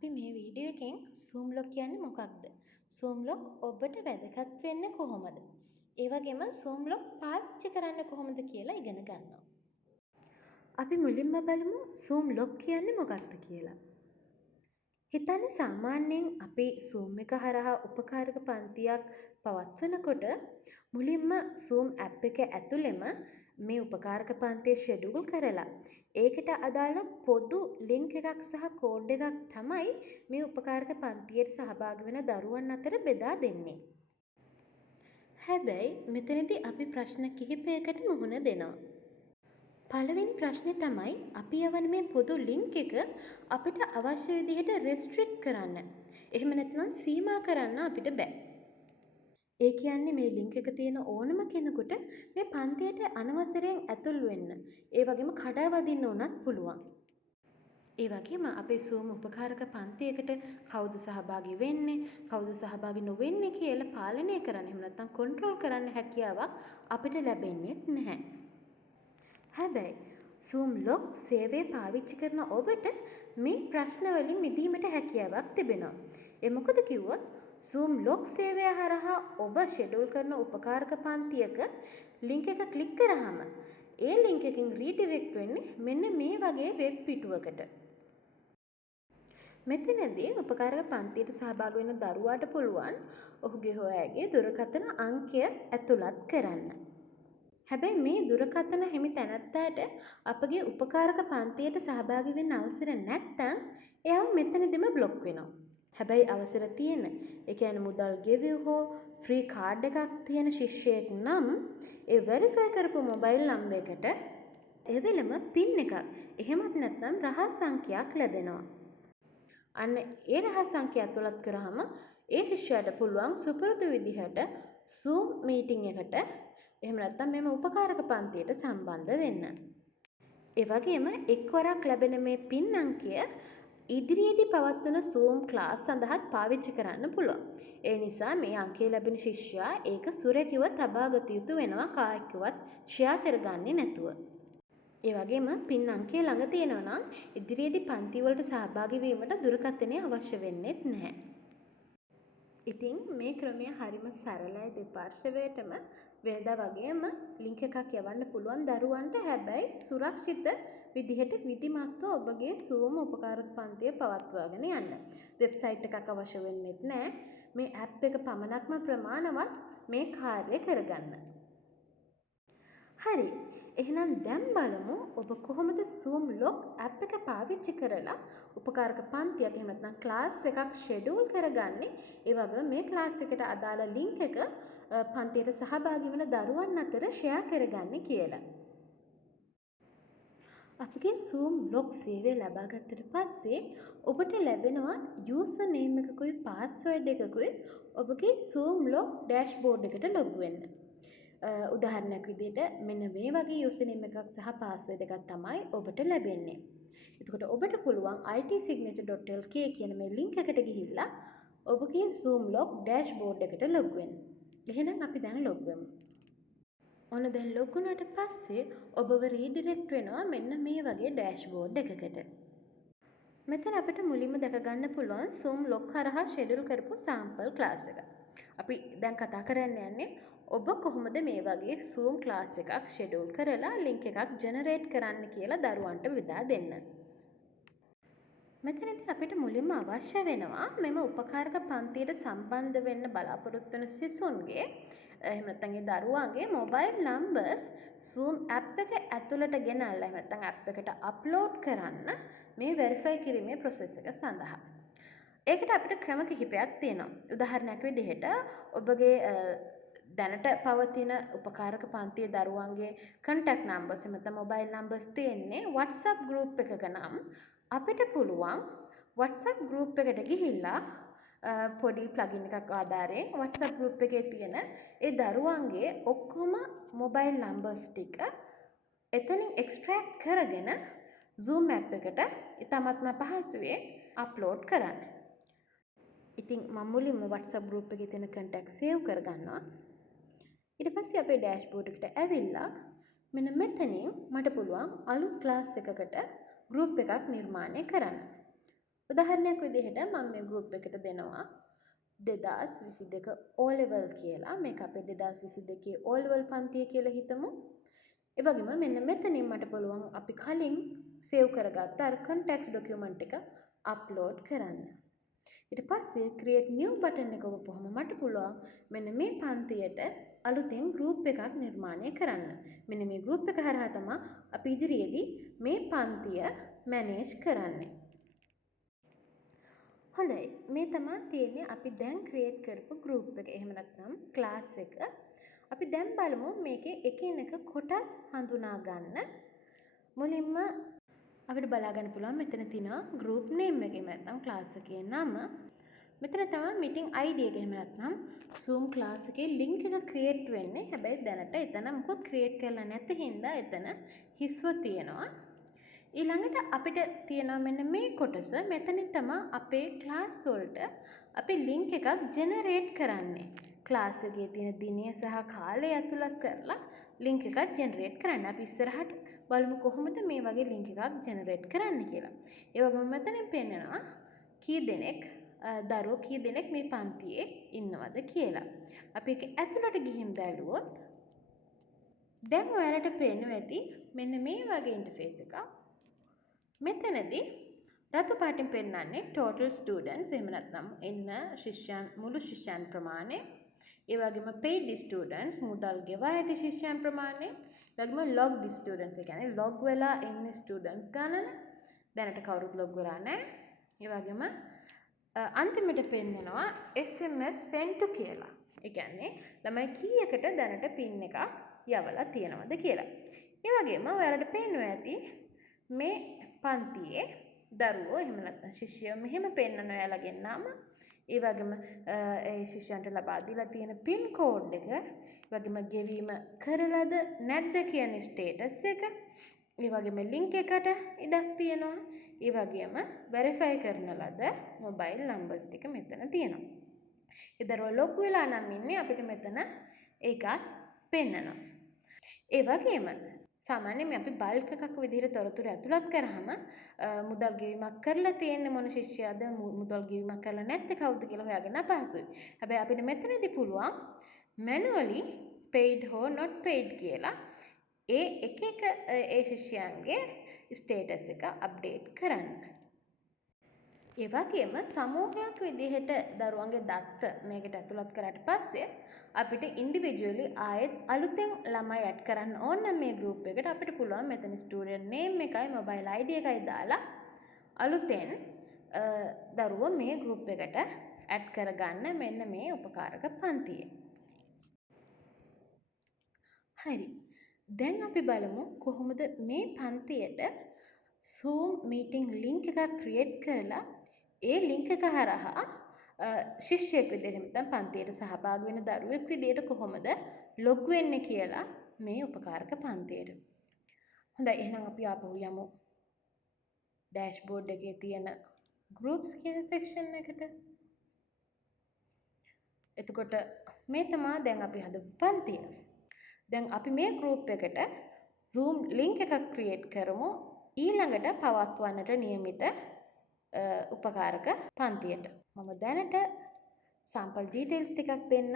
අපි මේ වීඩියෝ එකෙන් Zoom lock කියන්නේ මොකක්ද? Zoom lock ඔබට වැදගත් වෙන්නේ කොහොමද? ඒ වගේම Zoom lock පාවිච්චි කරන්නේ කොහොමද කියලා ඉගෙන ගන්නවා. අපි මුලින්ම බලමු Zoom lock කියන්නේ මොකක්ද කියලා. හිතන්න සාමාන්‍යයෙන් අපි Zoom එක හරහා උපකාරක පන්තියක් පවත්වනකොට මුලින්ම Zoom app එක ඇතුළෙම මේ උපකාරක පන්තිය ෂෙඩියුල් කරලා ඒකට අදාළ පොදු ලින්ක් එකක් සහ කෝඩ් එකක් තමයි මේ උපකාරක පන්තියට සහභාගී වෙන දරුවන් අතර බෙදා දෙන්නේ. හැබැයි මෙතනදී අපි ප්‍රශ්න කිහිපයකට මුහුණ දෙනවා. පළවෙනි ප්‍රශ්නේ තමයි අපි යවන මේ පොදු ලින්ක් එක අපිට අවශ්‍ය විදිහට රෙස්ට්‍රික්ට් කරන්න. එහෙම නැත්නම් සීමා කරන්න අපිට බෑ. ඒ කියන්නේ මේ ලින්ක් එක තියෙන ඕනම කෙනෙකුට මේ පන්තියට අනවසරයෙන් ඇතුල් වෙන්න, ඒ වගේම කඩා වදින්න උනත් පුළුවන්. ඒ වගේම අපේ Zoom උපකාරක පන්තියකට කවුද සහභාගී වෙන්නේ, කවුද සහභාගී නොවෙන්නේ කියලා පාලනය කරන්න, එහෙම නැත්නම් කන්ට්‍රෝල් කරන්න හැකියාවක් අපිට ලැබෙන්නේ නැහැ. හැබැයි Zoom lock සේවය පාවිච්චි කරන ඔබට මේ ප්‍රශ්න වලින් මිදීමට හැකියාවක් තිබෙනවා. ඒ මොකද කිව්වොත් Zoom lock සේවය හරහා ඔබ ෂෙඩියුල් කරන උපකාරක පන්තියක ලින්ක් එක ක්ලික් කරාම ඒ ලින්ක් එකෙන් රීඩිරෙක්ට් වෙන්නේ මෙන්න මේ වගේ වෙබ් පිටුවකට. මෙතනදී උපකාරක පන්තියට සහභාගී වෙන දරුවාට පුළුවන් ඔහුගේ හෝ ඇයගේ දුරකථන අංකය ඇතුළත් කරන්න. හැබැයි මේ දුරකථන හිමි තැනැත්තාට අපගේ උපකාරක පන්තියට සහභාගී වෙන්න අවසර නැත්නම් එයාව මෙතනදිම બ્લોක් වෙනවා. හැබැයි අවසර තියෙන, ඒ කියන්නේ මුදල් ගෙවිව් හෝ ෆ්‍රී කාඩ් එකක් තියෙන ශිෂ්‍යයෙක් නම් ඒ වෙරිෆයි කරපු මොබයිල් නම්බරයකට එවෙලම පින් එකක් එහෙමත් නැත්නම් රහස් සංඛ්‍යාවක් ලැබෙනවා. අන්න ඒ රහස් සංඛ්‍යාව ඇතුළත් කරාම ඒ ශිෂ්‍යයාට පුළුවන් සුපුරුදු විදිහට Zoom මීටින් එකට එහෙම නැත්නම් මෙම උපකාරක පන්තියට සම්බන්ධ වෙන්න. ඒ වගේම එක්වරක් ලැබෙන මේ පින් අංකය ඉදිරියේදී පවත්වන Zoom ක්ලාස් සඳහාත් පාවිච්චි කරන්න පුළුවන්. ඒ නිසා මේ අංකය ලැබෙන ශිෂ්‍යයා ඒක සුරැකිව තබා ගත යුතු වෙනවා, කායිකවත් ෂෙයා කරගන්නේ නැතුව. ඒ වගේම පින් අංකය ළඟ තියෙනවා නම් ඉදිරියේදී පන්ති වලට සහභාගී වීමට දුරකථනය අවශ්‍ය වෙන්නේ නැහැ. ඉතින් මේ ක්‍රමය හරිම සරලයි, දෙපාර්ශවයටම වෙනදා වගේම ලින්ක් එකක් යවන්න පුළුවන් දරුවන්ට. හැබැයි සුරක්ෂිත විදිහට විධිමත්ව ඔබගේ Zoom උපකාරක පන්තිය පවත්වාගෙන යන්න. වෙබ්සයිට් එකක් අවශ්‍ය වෙන්නේ නැහැ. මේ ඇප් එක පමණක්ම ප්‍රමාණවත් මේ කාර්යය කරගන්න. හරි. එහෙනම් දැන් බලමු ඔබ කොහොමද Zoom lock app එක පාවිච්චි කරලා උපකාරක පන්තියක් එහෙම නැත්නම් ක්ලාස් එකක් ෂෙඩියුල් කරගන්නේ. ඒ වගේම මේ ක්ලාස් එකට අදාළ ලින්ක් එක පන්තියට සහභාගී වෙන දරුවන් අතර ෂෙයා කරගන්නේ කියලා. අපගේ Zoom lock සේවය ලබා ගත්තට පස්සේ ඔබට ලැබෙනවා user name එකකුයි password එකකුයි ඔබගේ Zoom lock dashboard එකට log වෙන්න. උදාහරණයක් විදිහට මෙන්න මේ වගේ username එකක් සහ password එකක් තමයි ඔබට ලැබෙන්නේ. එතකොට ඔබට පුළුවන් itsignature.lk කියන මේ link එකට ගිහිල්ලා ඔබගේ Zoom lock dashboard එකට log වෙන්න. එහෙනම් අපි දැන් log වෙමු. ඔන්න දැන් log වුණාට පස්සේ ඔබව redirect වෙනවා මෙන්න මේ වගේ dashboard එකකට. මෙතන අපිට මුලින්ම දැක ගන්න පුළුවන් Zoom lock හරහා schedule කරපු sample class එක. අපි දැන් කතා කරන්න යන්නේ ඔබ කොහොමද මේ වගේ Zoom class එකක් schedule කරලා link එකක් generate කරන්න කියලා දරුවන්ට බෙදා දෙන්න. මෙතනදී අපිට මුලින්ම අවශ්‍ය වෙනවා මෙම උපකාරක පන්තියට සම්බන්ධ වෙන්න බලාපොරොත්තු වෙන සිසුන්ගේ එහෙම නැත්නම් ඒ දරුවාගේ mobile numbers Zoom app එක ඇතුළට ගෙනල්ලා එහෙම නැත්නම් app එකට upload කරන්න මේ verify කිරීමේ process එක සඳහා. ඒකට අපිට ක්‍රම කිහිපයක් තියෙනවා. උදාහරණයක් විදිහට ඔබගේ දැනට පවතින උපකාරක පන්තියේ දරුවන්ගේ contact numbers එහෙම නැත්නම් mobile numbers තියෙන්නේ WhatsApp group එකක නම් අපිට පුළුවන් WhatsApp group එකට ගිහිල්ලා පොඩි plugin එකක් ආධාරයෙන් WhatsApp group එකේ තියෙන ඒ දරුවන්ගේ ඔක්කොම mobile numbers ටික එතනින් extract කරගෙන Zoom app එකට ඉතාමත්ම පහසුවෙන් upload කරන්න. ඉතින් මම මුලින්ම WhatsApp group එකේ තියෙන contact save කරගන්නවා. ඊට පස්සේ අපේ dashboard එකට ඇවිල්ලා මෙන්න මෙතනින් මට පුළුවන් අලුත් class එකකට group එකක් නිර්මාණය කරන්න. උදාහරණයක් විදිහට මම මේ group එකට දෙනවා 2022 O level කියලා. මේක අපේ 2022 O level පන්තිය කියලා හිතමු. ඒ වගේම මෙන්න මෙතනින් මට පුළුවන් අපි කලින් සේව් කරගත්ත අර contacts document එක අප්ලෝඩ් කරන්න. ඊට පස්සේ create new button එක ඔබපුවම මට පුළුවන් මෙන්න මේ පන්තියට අලුතෙන් group එකක් නිර්මාණය කරන්න. මෙන්න මේ group එක හරහා තමයි අපි ඉදිරියේදී මේ පන්තිය manage කරන්නේ. හොඳයි, මේ තමයි තියෙන්නේ අපි දැන් create කරපු group එක. එහෙම නැත්නම් class එක. අපි දැන් බලමු මේකේ එකිනෙක කොටස් හඳුනා ගන්න. මුලින්ම අපිට බලා ගන්න පුළුවන් මෙතන තියෙනවා group name එක. එහෙම නැත්නම් class එකේ නම. මෙතන තමයි meeting ID එක. එහෙම නැත්නම් Zoom class එකේ link එක create වෙන්නේ. හැබැයි දැනට එතන මොකොත් create කරලා නැති හින්දා එතන හිස්ව තියෙනවා. ඊළඟට අපිට තියෙනවා මෙන්න මේ කොටස. මෙතනින් තමයි අපේ class වලට අපි link එකක් generate කරන්නේ. class එකේ තියෙන දිනය සහ කාලය ඇතුළත් කරලා link එකක් generate කරන්න. අපි ඉස්සරහට බලමු කොහොමද මේ වගේ link එකක් generate කරන්න කියලා. ඒ වගේම මෙතනින් පෙන්නනවා කී දෙනෙක් දරුවෝ කී දෙනෙක් මේ පන්තියේ ඉන්නවද කියලා. අපි ඒක ඇතුළට ගිහින් බැලුවොත් දැන් ඔයාලට පේනවා ඇති මෙන්න මේ වගේ ඉන්ටර්ෆේස් එකක්. මෙතනදී රතු පාටින් පෙන්නන්නේ total students. එහෙම නැත්නම් ඉන්න ශිෂ්‍යයන් මුළු ශිෂ්‍යයන් ප්‍රමාණය. ඒ වගේම paid students මුදල් ගෙවා ඇති ශිෂ්‍යයන් ප්‍රමාණය. ඒ වගේම logged students ඒ කියන්නේ log වෙලා ඉන්න students ගණන. දැනට කවුරුත් log වෙලා නැහැ. ඒ වගේම අන්තිමට පෙන්නනවා SMS sent to කියලා. ඒ කියන්නේ ළමයි කීයකට දැනට pin එකක් යවලා තියනවද කියලා. ඒ වගේම ඔයාලට පේනවා ඇති මේ පන්තියේ දරුවෝ එහෙම නැත්නම් ශිෂ්‍යයෝ මෙහෙම පෙන්නන ඔයාලගේ නම, ඒ වගේම ඒ ශිෂ්‍යයන්ට ලබා දීලා තියෙන පින් කෝඩ් එක, ඒ වගේම ගෙවීම කරලාද නැද්ද කියන ස්ටේටස් එක, ඒ වගේම ලින්ක් එකට ඉඩක් තියෙනවා, ඒ වගේම වෙරිෆයි කරන ලද මොබයිල් නම්බර්ස් ටික මෙතන තියෙනවා. ඒ දරුවෝ ලොග් වෙලා නම් ඉන්නේ අපිට මෙතන ඒකත් පෙන්නනවා. ඒ වගේම සාමාන්‍යයෙන් අපි බල්ක් එකක් විදිහට තොරතුරු ඇතුළත් කරාම මුදල් ගෙවීමක් කරලා තියෙන මොන ශිෂ්‍යයාද මුදල් ගෙවීමක් කරලා නැත්තේ කවුද කියලා හොයාගන්න අපහසුයි. හැබැයි අපිට මෙතනදී පුළුවන් manually paid හෝ not paid කියලා ඒ එක එක ඒ ශිෂ්‍යයන්ගේ ස්ටේටස් එක අප්ඩේට් කරන්න. ඒ වගේම සමූහයක් විදිහට දරුවන්ගේ දත්ත මේකට ඇතුළත් කරාට පස්සේ අපිට ඉන්ඩිවිජුවලි ආයෙත් අලුතෙන් ළමයි ඇඩ් කරන්න ඕන නම් මේ group එකට අපිට පුළුවන් මෙතන ස්ටුඩන්ට් name එකයි mobile ID එකයි දාලා අලුතෙන් දරුවෝ මේ group එකට ඇඩ් කරගන්න මෙන්න මේ උපකාරක පන්තිය. හරි. දැන් අපි බලමු කොහොමද මේ පන්තියට Zoom meeting link එකක් create කරලා ඒ link එක හරහා ශිෂ්‍යයෙක් විදිහට නැත්නම් පන්තියට සහභාගී වෙන දරුවෙක් විදිහට කොහොමද ලොග් වෙන්නේ කියලා මේ උපකාරක පන්තියට. හොඳයි, එහෙනම් අපි ආපහු යමු ඩෑෂ්බෝඩ් එකේ තියෙන groups කියන section එකට. එතකොට මේ තමයි දැන් අපි හදපු පන්තිය. දැන් අපි මේ group එකට Zoom link එකක් create කරමු ඊළඟට පවත්වන්නට නියමිත උපකාරක පන්තියට. මම දැනට sample details ටිකක් දෙන්න.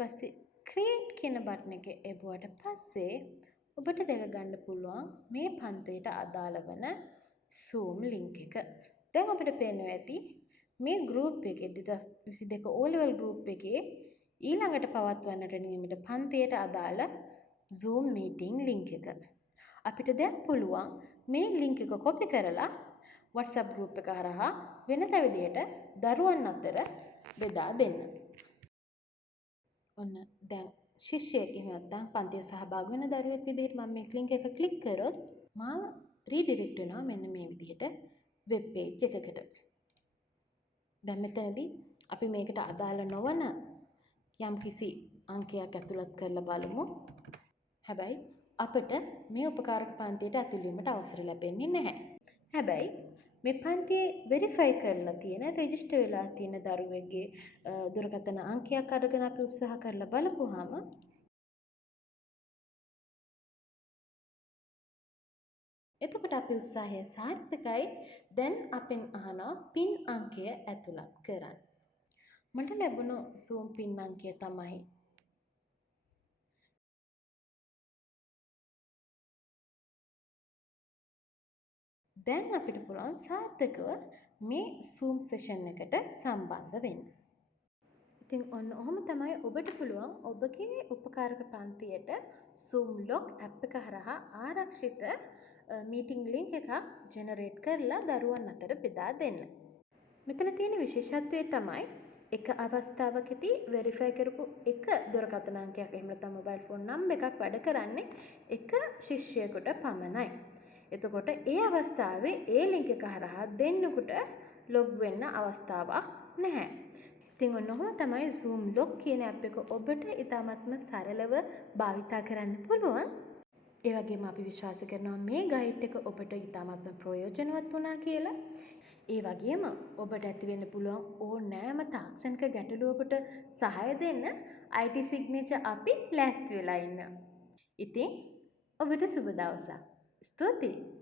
ඊපස්සේ create කියන බටන් එක එබුවට පස්සේ ඔබට දැක ගන්න පුළුවන් මේ පන්තියට අදාළ වන Zoom link එක. දැන් අපිට පේනවා ඇති මේ group එකේ 2022 O level group එකේ ඊළඟට පවත්වන්නට නියමිත පන්තියට අදාළ Zoom meeting link එක. අපිට දැන් පුළුවන් මේ link එක copy කරලා WhatsApp group එක හරහා වෙනත විදියට දරුවන් අතර බෙදා දෙන්න. ඔන්න දැන් ශිෂ්‍යයෙක් එහෙම නැත්නම් පන්තියේ සහභාගී වෙන දරුවෙක් විදිහට මම මේ link එක click කරොත් මාව redirect වෙනවා මෙන්න මේ විදිහට web page එකකට. දැන් මෙතනදී අපි මේකට අදාළ නොවන යම්කිසි අංකයක් ඇතුළත් කරලා බලමු. හැබැයි අපිට මේ උපකාරක පන්තියට ඇතුළු වීමට අවසර ලැබෙන්නේ නැහැ. හැබැයි මේ පන්තියේ වෙරිෆයි කරලා තියෙන රෙජිස්ටර් වෙලා තියෙන දරුවෙක්ගේ දුරකථන අංකයක් අරගෙන අපි උත්සාහ කරලා බලපුවාම එතකොට අපේ උත්සාහය සාර්ථකයි. දැන් අපෙන් අහනවා පින් අංකය ඇතුළත් කරන්න. මට ලැබුණු Zoom පින් අංකය තමයි දැන් අපිට පුළුවන් සාර්ථකව මේ Zoom session එකට සම්බන්ධ වෙන්න. ඉතින් ඔන්න ඔහොම තමයි ඔබට පුළුවන් ඔබගේ උපකාරක පන්තියට Zoom log app එක හරහා ආරක්ෂිත මීටිං ලින්ක් එකක් ජෙනරේට් කරලා දරුවන් අතර බෙදා දෙන්න. මෙතන තියෙන විශේෂත්වය තමයි එක අවස්ථාවකදී වෙරිෆයි කරපු එක දුරකථන අංකයක් එහෙම නැත්නම් මොබයිල් ෆෝන් නම්බර් එකක් වැඩ කරන්නේ එක ශිෂ්‍යයෙකුට පමණයි. එතකොට ඒ අවස්ථාවේ ඒ ලින්ක් එක හරහා දෙන්නෙකුට ලොග් වෙන්න අවස්ථාවක් නැහැ. ඉතින් ඔන්නෝම තමයි Zoom log කියන app එක ඔබට ඉතාමත්ම සරලව භාවිතා කරන්න පුළුවන්. ඒ වගේම අපි විශ්වාස කරනවා මේ ගයිඩ් එක ඔබට ඉතාමත්ම ප්‍රයෝජනවත් වුණා කියලා. ඒ වගේම ඔබට ඇති වෙන්න පුළුවන් ඕනෑම තාක්ෂණික ගැටලුවකට සහාය දෙන්න IT signature අපි ලෑස්ති වෙලා ඉන්නවා. ඉතින් ඔබට සුබ දවසක්. ස්තුතියි.